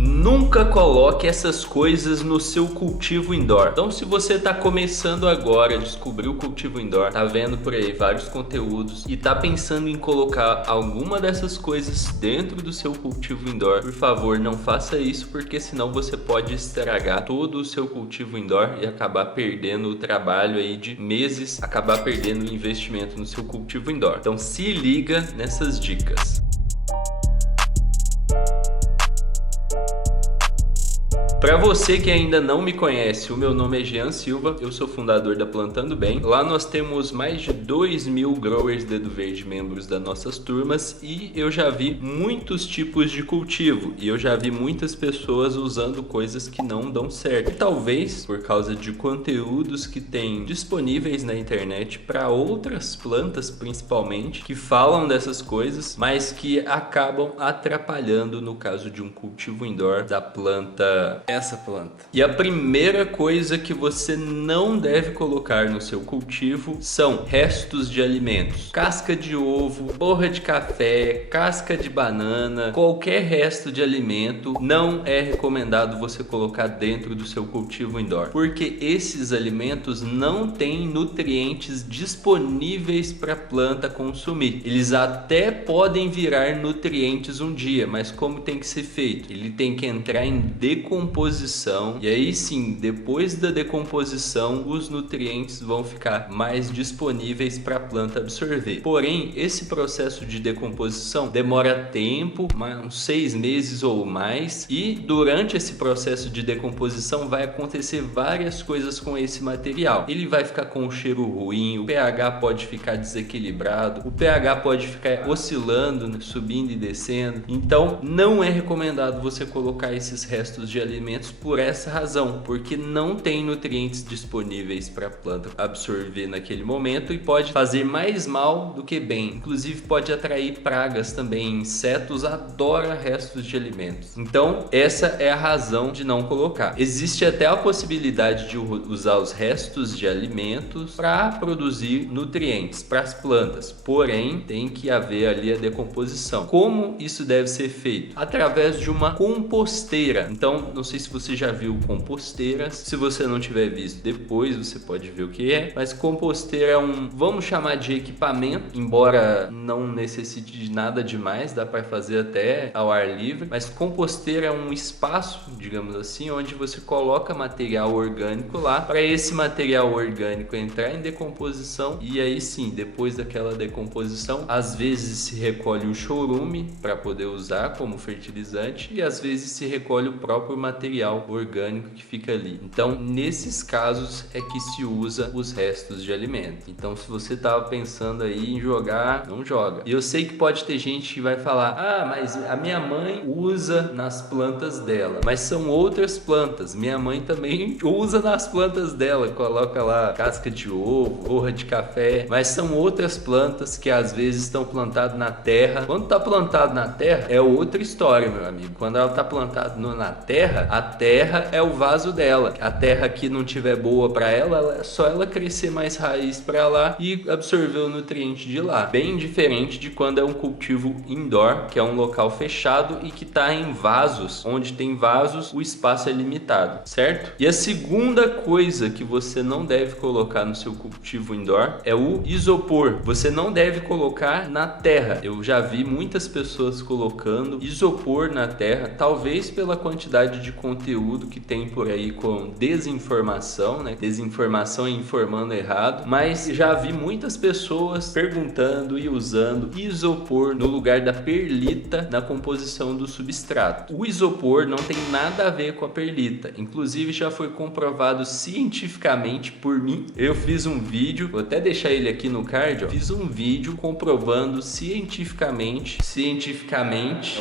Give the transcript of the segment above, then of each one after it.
Nunca coloque essas coisas no seu cultivo indoor. Então, se você está começando agora a descobrir o cultivo indoor, tá vendo por aí vários conteúdos e tá pensando em colocar alguma dessas coisas dentro do seu cultivo indoor, por favor, não faça isso, porque senão você pode estragar todo o seu cultivo indoor e acabar perdendo o trabalho aí de meses, acabar perdendo o investimento no seu cultivo indoor. Então, se liga nessas dicas. Para você que ainda não me conhece, o meu nome é Jean Silva, eu sou fundador da Plantando Bem. Lá nós temos mais de 2.000 growers dedo verde membros das nossas turmas e eu já vi muitos tipos de cultivo e eu já vi muitas pessoas usando coisas que não dão certo. E talvez por causa de conteúdos que tem disponíveis na internet para outras plantas principalmente, que falam dessas coisas, mas que acabam atrapalhando no caso de um cultivo indoor da planta, essa planta. E a primeira coisa que você não deve colocar no seu cultivo são restos de alimentos. Casca de ovo, borra de café, casca de banana, qualquer resto de alimento não é recomendado você colocar dentro do seu cultivo indoor, porque esses alimentos não têm nutrientes disponíveis para a planta consumir. Eles até podem virar nutrientes um dia, mas como tem que ser feito? Ele tem que entrar em decomposição e aí sim, depois da decomposição, os nutrientes vão ficar mais disponíveis para a planta absorver. Porém, esse processo de decomposição demora tempo, uns 6 meses ou mais, e durante esse processo de decomposição vai acontecer várias coisas com esse material. Ele vai ficar com um cheiro ruim, o pH pode ficar desequilibrado, o pH pode ficar oscilando, subindo e descendo. Então, não é recomendado você colocar esses restos de alimentos por essa razão, porque não tem nutrientes disponíveis para a planta absorver naquele momento e pode fazer mais mal do que bem. Inclusive pode atrair pragas também. Insetos adoram restos de alimentos. Então essa é a razão de não colocar. Existe até a possibilidade de usar os restos de alimentos para produzir nutrientes para as plantas, porém tem que haver ali a decomposição. Como isso deve ser feito? Através de uma composteira. Então não sei se você já viu composteiras. Se você não tiver visto, depois você pode ver o que é. Mas composteira é vamos chamar de equipamento, embora não necessite de nada demais, dá para fazer até ao ar livre. Mas composteira é um espaço, digamos assim, onde você coloca material orgânico lá, para esse material orgânico entrar em decomposição e aí sim, depois daquela decomposição, às vezes se recolhe o chorume para poder usar como fertilizante e às vezes se recolhe o próprio material orgânico que fica ali. Então, nesses casos é que se usa os restos de alimento. Então, se você estava pensando aí em jogar, não joga. E eu sei que pode ter gente que vai falar: ah, mas a minha mãe usa nas plantas dela. Mas são outras plantas. Minha mãe também usa nas plantas dela. Coloca lá casca de ovo, borra de café. Mas são outras plantas que às vezes estão plantadas na terra. Quando está plantado na terra, é outra história, meu amigo. Quando ela está plantada na terra, a terra é o vaso dela. A terra que não tiver boa para ela, é só ela crescer mais raiz para lá e absorver o nutriente de lá. Bem diferente de quando é um cultivo indoor, que é um local fechado e que está em vasos. Onde tem vasos, o espaço é limitado, certo? E a segunda coisa que você não deve colocar no seu cultivo indoor é o isopor. Você não deve colocar na terra. Eu já vi muitas pessoas colocando isopor na terra, talvez pela quantidade de conteúdo que tem por aí com desinformação, né? Desinformação e informando errado, mas já vi muitas pessoas perguntando e usando isopor no lugar da perlita na composição do substrato. O isopor não tem nada a ver com a perlita, inclusive já foi comprovado cientificamente por mim. Eu fiz um vídeo, vou até deixar ele aqui no card, ó. Fiz um vídeo comprovando cientificamente,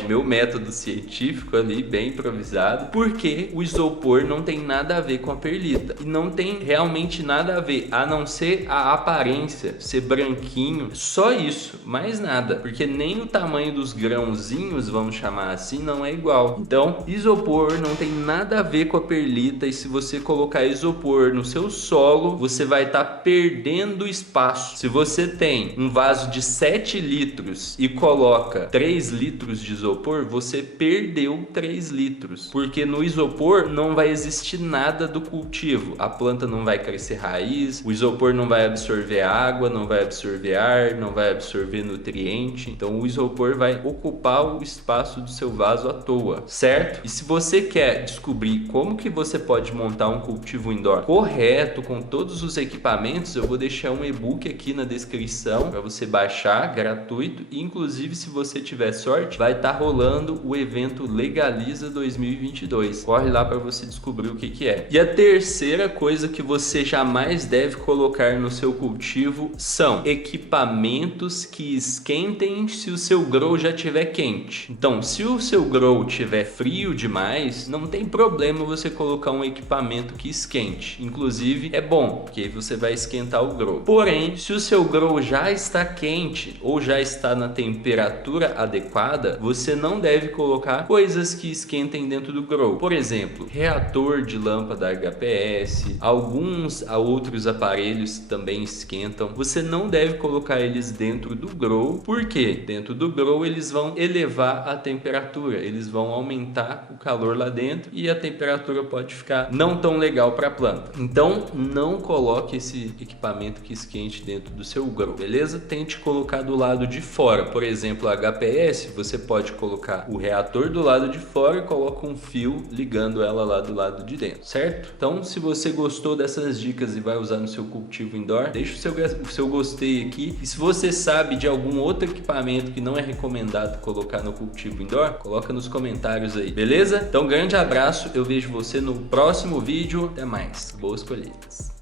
o meu método científico ali, bem improvisado, por porque o isopor não tem nada a ver com a perlita. E não tem realmente nada a ver, a não ser a aparência, ser branquinho, só isso, mais nada. Porque nem o tamanho dos grãozinhos, vamos chamar assim, não é igual. Então, isopor não tem nada a ver com a perlita, e se você colocar isopor no seu solo, você vai estar perdendo espaço. Se você tem um vaso de 7 litros e coloca 3 litros de isopor, você perdeu 3 litros. Porque no isopor não vai existir nada do cultivo. A planta não vai crescer raiz, o isopor não vai absorver água, não vai absorver ar, não vai absorver nutriente. Então o isopor vai ocupar o espaço do seu vaso à toa, certo? E se você quer descobrir como que você pode montar um cultivo indoor correto, com todos os equipamentos, eu vou deixar um e-book aqui na descrição para você baixar, gratuito. E inclusive, se você tiver sorte, vai estar rolando o evento Legaliza 2022. Corre lá para você descobrir o que é. E a terceira coisa que você jamais deve colocar no seu cultivo são equipamentos que esquentem se o seu grow já estiver quente. Então, se o seu grow estiver frio demais, não tem problema você colocar um equipamento que esquente. Inclusive, é bom, porque aí você vai esquentar o grow. Porém, se o seu grow já está quente ou já está na temperatura adequada, você não deve colocar coisas que esquentem dentro do grow. Por exemplo, reator de lâmpada HPS, alguns outros aparelhos também esquentam. Você não deve colocar eles dentro do grow, porque dentro do grow eles vão elevar a temperatura, eles vão aumentar o calor lá dentro e a temperatura pode ficar não tão legal para a planta. Então não coloque esse equipamento que esquente dentro do seu grow, beleza? Tente colocar do lado de fora. Por exemplo, a HPS, você pode colocar o reator do lado de fora e coloca um fio ligando ela lá do lado de dentro, certo? Então, se você gostou dessas dicas e vai usar no seu cultivo indoor, deixa o seu gostei aqui. E se você sabe de algum outro equipamento que não é recomendado colocar no cultivo indoor, coloca nos comentários aí, beleza? Então, grande abraço, eu vejo você no próximo vídeo. Até mais, boas colheitas!